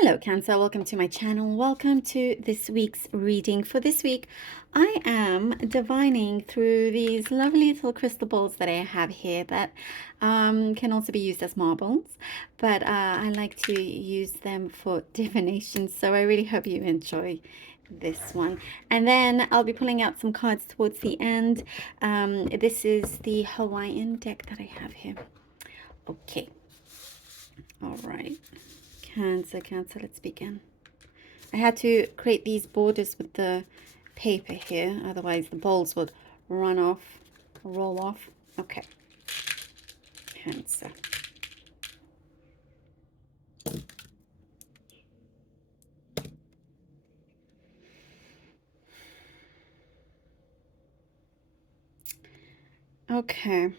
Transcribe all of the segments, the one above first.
Hello Cancer, welcome to my channel. Welcome to this week's reading. For this week, I am divining through these lovely little crystal balls that I have here that can also be used as marbles, but I like to use them for divination, so I really hope you enjoy this one. And then I'll be pulling out some cards towards the end. This is the Hawaiian deck that I have here. Okay, all right. Cancer, let's begin. I had to create these borders with the paper here, otherwise the balls would run off, roll off. Okay, Cancer. Okay.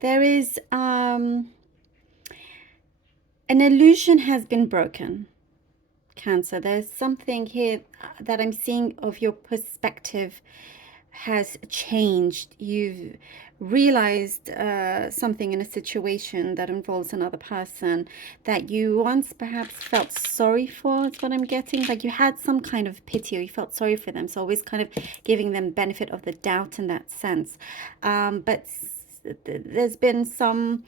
There is an illusion has been broken, Cancer. There's something here that I'm seeing of your perspective has changed. You've realized something in a situation that involves another person that you once perhaps felt sorry for, is what I'm getting. Like you had some kind of pity or you felt sorry for them. So always kind of giving them benefit of the doubt in that sense. But there's been some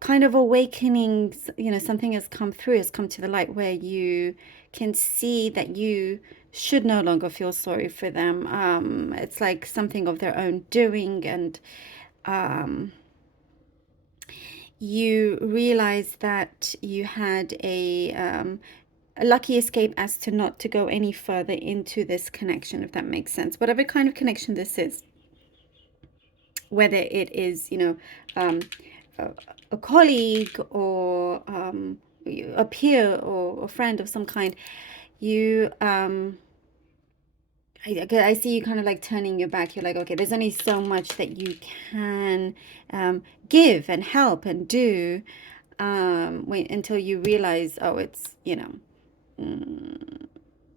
kind of awakening, you know, something has come through, has come to the light where you can see that you should no longer feel sorry for them. It's like something of their own doing, and you realize that you had a lucky escape as to not to go any further into this connection, if that makes sense. Whatever kind of connection this is, whether it is, you know, a colleague or a peer or a friend of some kind, you I see you kind of like turning your back. You're like, okay, there's only so much that you can give and help and do until you realize, oh, it's, you know,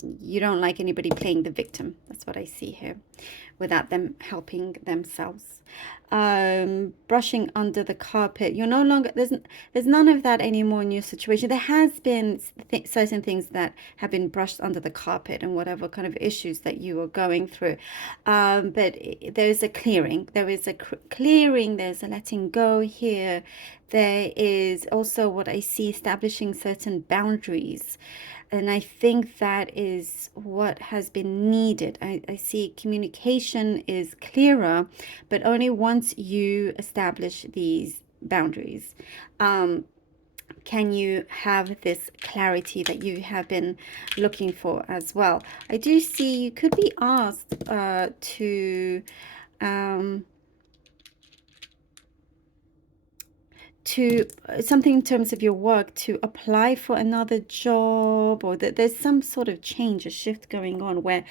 you don't like anybody playing the victim. That's what I see here, without them helping themselves. Brushing under the carpet. You're no longer, there's none of that anymore in your situation. There has been certain things that have been brushed under the carpet and whatever kind of issues that you are going through. But there's a clearing. There is a clearing. There's a letting go here. There is also what I see, establishing certain boundaries. And I think that is what has been needed. I see communication is clearer, but only once you establish these boundaries can you have this clarity that you have been looking for as well. I do see you could be asked to something in terms of your work, to apply for another job, or that there's some sort of change, a shift going on where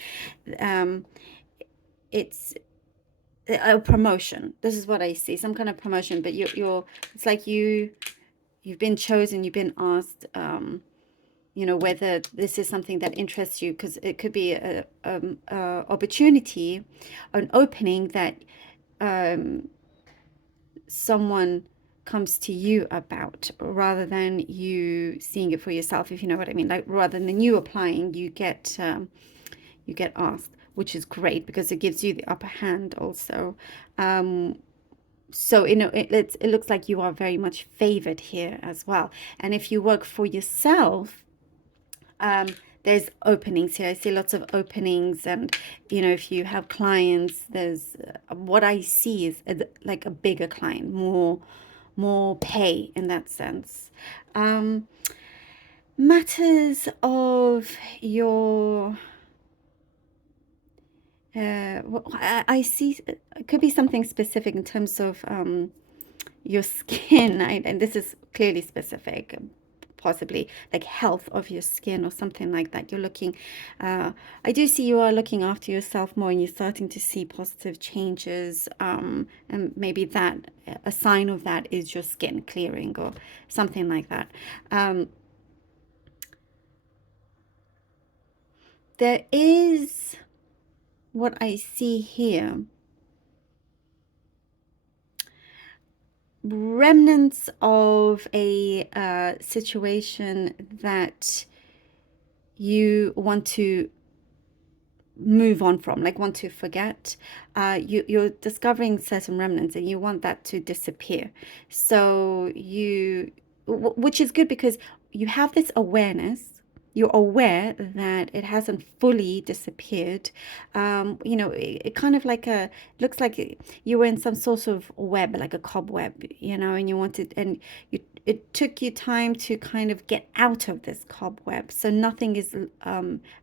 it's a promotion. This is what I see, some kind of promotion, but you're it's like you've been chosen, you've been asked, you know, whether this is something that interests you, because it could be a opportunity, an opening that someone comes to you about, rather than you seeing it for yourself, if you know what I mean. Like rather than you applying, you get asked, which is great because it gives you the upper hand also. So you know, it looks like you are very much favored here as well. And if you work for yourself, there's openings here. I see lots of openings, and you know, if you have clients, there's what I see is like a bigger client, more pay in that sense. Matters of your I see it could be something specific in terms of your skin. And this is clearly specific, possibly like health of your skin or something like that. You're looking, I do see you are looking after yourself more, and you're starting to see positive changes, and maybe that a sign of that is your skin clearing or something like that. There is what I see here. remnants of a situation that you want to move on from, like want to forget. You're discovering certain remnants and you want that to disappear. So which is good because you have this awareness. You're aware that it hasn't fully disappeared. It kind of like looks like you were in some sort of web, like a cobweb, and you wanted, and it took you time to kind of get out of this cobweb. So nothing is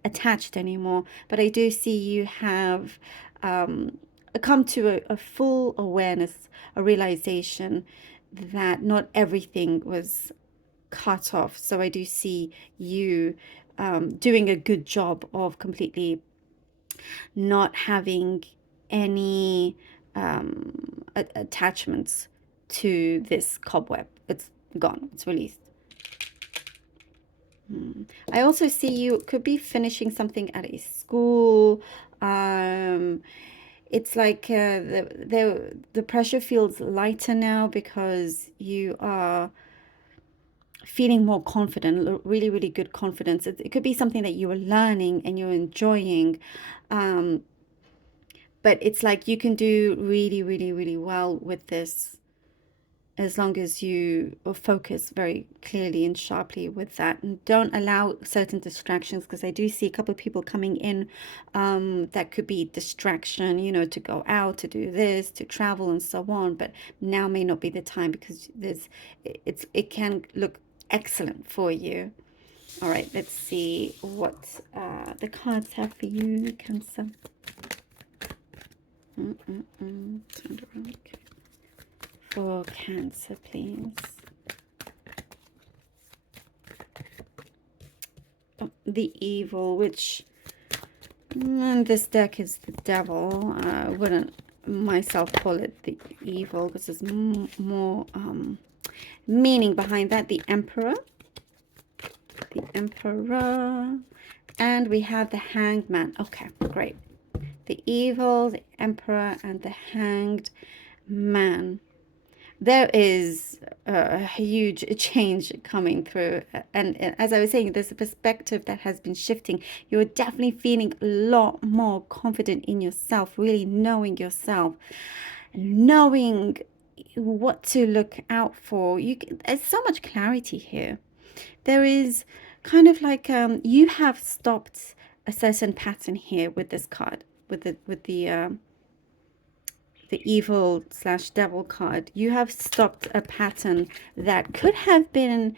attached anymore. But I do see you have come to a full awareness, a realization that not everything was cut off. So I do see you doing a good job of completely not having any attachments to this cobweb. It's gone, it's released. I also see you could be finishing something at a school. It's like the pressure feels lighter now because you are feeling more confident, really, really good confidence. It could be something that you are learning and you're enjoying. But it's like you can do really, really, really well with this as long as you focus very clearly and sharply with that, and don't allow certain distractions, because I do see a couple of people coming in that could be distraction, to go out, to do this, to travel and so on. But now may not be the time because it can look excellent for you. All right, let's see what the cards have for you, Cancer. Turned around. Okay. For Cancer, please. Oh, the evil, which this deck is the devil. I wouldn't myself call it the evil because there's more meaning behind that. The Emperor. The Emperor. And we have the Hanged Man. Okay, great. The evil, the Emperor, and the Hanged Man. There is a huge change coming through, and as I was saying, there's a perspective that has been shifting. You're definitely feeling a lot more confident in yourself, really knowing yourself, knowing what to look out for. There's so much clarity here. There is kind of like you have stopped a certain pattern here with this card, with the evil / devil card. You have stopped a pattern that could have been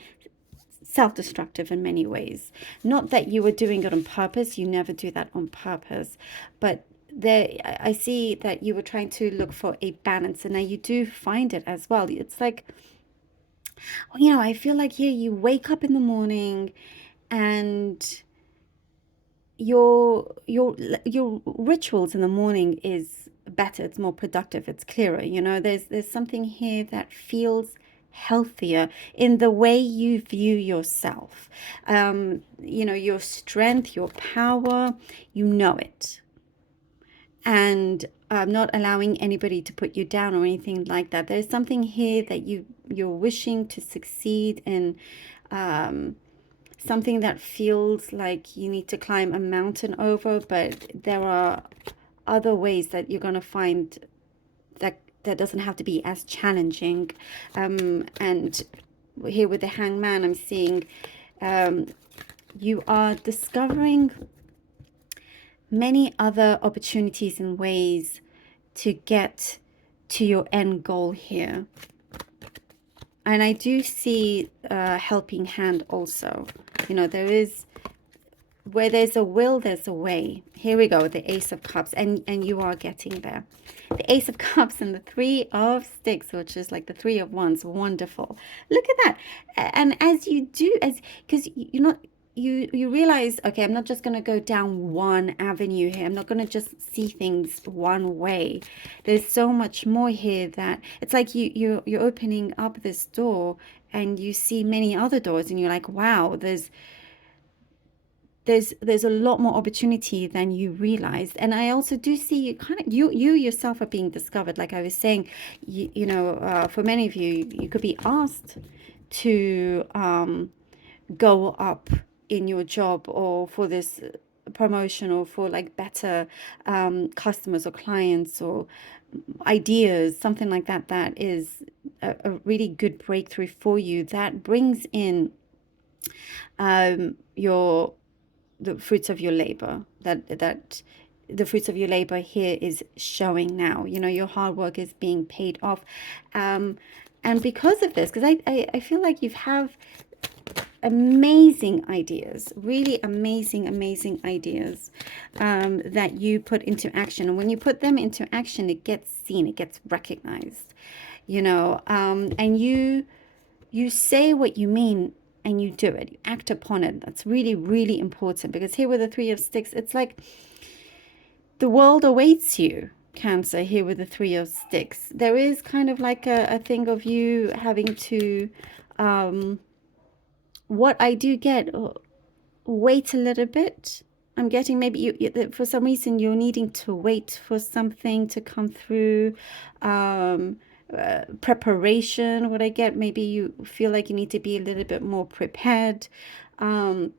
self-destructive in many ways. Not that you were doing it on purpose. You never do that on purpose. But I see that you were trying to look for a balance, and now you do find it as well. It's like, I feel like here you wake up in the morning and your rituals in the morning is better, it's more productive, it's clearer. There's something here that feels healthier in the way you view yourself. Your strength, your power, it, and not allowing anybody to put you down or anything like that. There's something here that you're wishing to succeed in. Something that feels like you need to climb a mountain over, but there are other ways that you're going to find that doesn't have to be as challenging. And here with the Hangman, I'm seeing you are discovering many other opportunities and ways to get to your end goal here. And I do see a helping hand also. There is, where there's a will, there's a way. Here we go, the Ace of Cups, and you are getting there. The Ace of Cups and the Three of Sticks, which is like the Three of Wands. Wonderful. Look at that. And as you do, because you realize, okay, I'm not just going to go down one avenue here. I'm not going to just see things one way. There's so much more here that it's like you're opening up this door and you see many other doors and you're like, wow, there's there's a lot more opportunity than you realized. And I also do see you kind of, you yourself are being discovered. Like I was saying, for many of you, you could be asked to go up in your job, or for this promotion, or for like better customers or clients or ideas, something like that. That is a really good breakthrough for you, that brings in your the fruits of your labor, that the fruits of your labor here is showing now. Your hard work is being paid off. And because of this, because I feel like you have amazing ideas, really amazing ideas, that you put into action. And when you put them into action, it gets seen, it gets recognized, and you say what you mean, and you do it, you act upon it. That's really important, because here with the Three of Sticks, it's like the world awaits you, Cancer. Here with the Three of Sticks, there is kind of like a thing of you having to what I do get, wait a little bit. I'm getting maybe for some reason you're needing to wait for something to come through. Preparation, what I get, maybe you feel like you need to be a little bit more prepared. But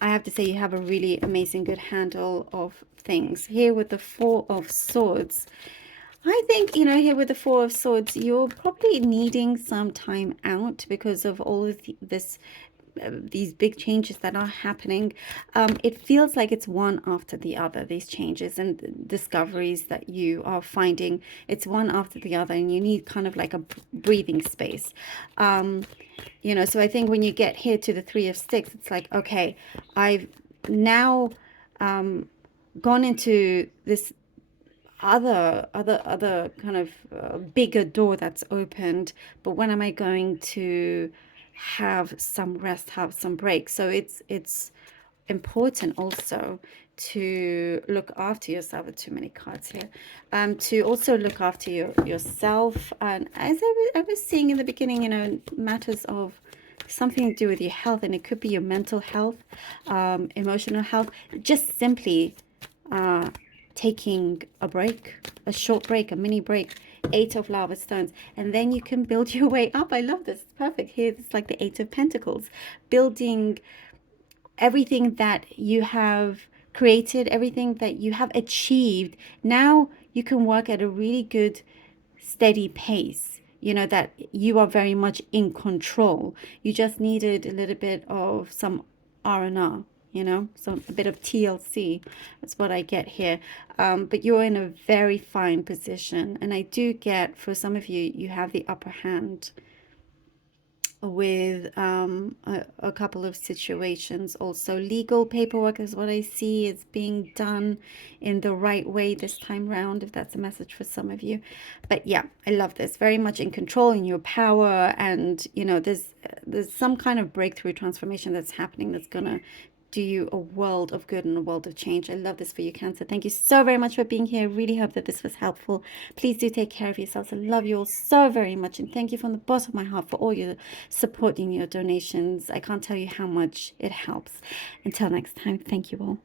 I have to say, you have a really amazing good handle of things. Here with the Four of Swords, I think, here with the Four of Swords, you're probably needing some time out because of all of these big changes that are happening. It feels like it's one after the other, these changes and discoveries that you are finding. It's one after the other, and you need kind of like a breathing space. So I think when you get here to the Three of Sticks, it's like, okay, I've now gone into this other kind of bigger door that's opened, but when am I going to have some rest, have some break? So it's important also to look after yourself. With too many cards here, to also look after yourself. And as I was seeing in the beginning, matters of something to do with your health, and it could be your mental health, emotional health, just simply taking a break, a short break, a mini break. Eight of Lava Stones, and then you can build your way up. I love this. It's perfect. Here it's like the Eight of Pentacles, building everything that you have created, everything that you have achieved. Now you can work at a really good steady pace, that you are very much in control. You just needed a little bit of some R&R, a bit of TLC. That's what I get here. But you're in a very fine position, and I do get, for some of you, you have the upper hand with a couple of situations. Also legal paperwork is what I see is being done in the right way this time round, if that's a message for some of you. But yeah, I love this. Very much in control, in your power, and there's some kind of breakthrough transformation that's happening that's gonna do you a world of good and a world of change. I love this for you, Cancer. Thank you so very much for being here. Really hope that this was helpful. Please do take care of yourselves. I love you all so very much, and thank you from the bottom of my heart for all your support and your donations. I can't tell you how much it helps. Until next time, thank you all.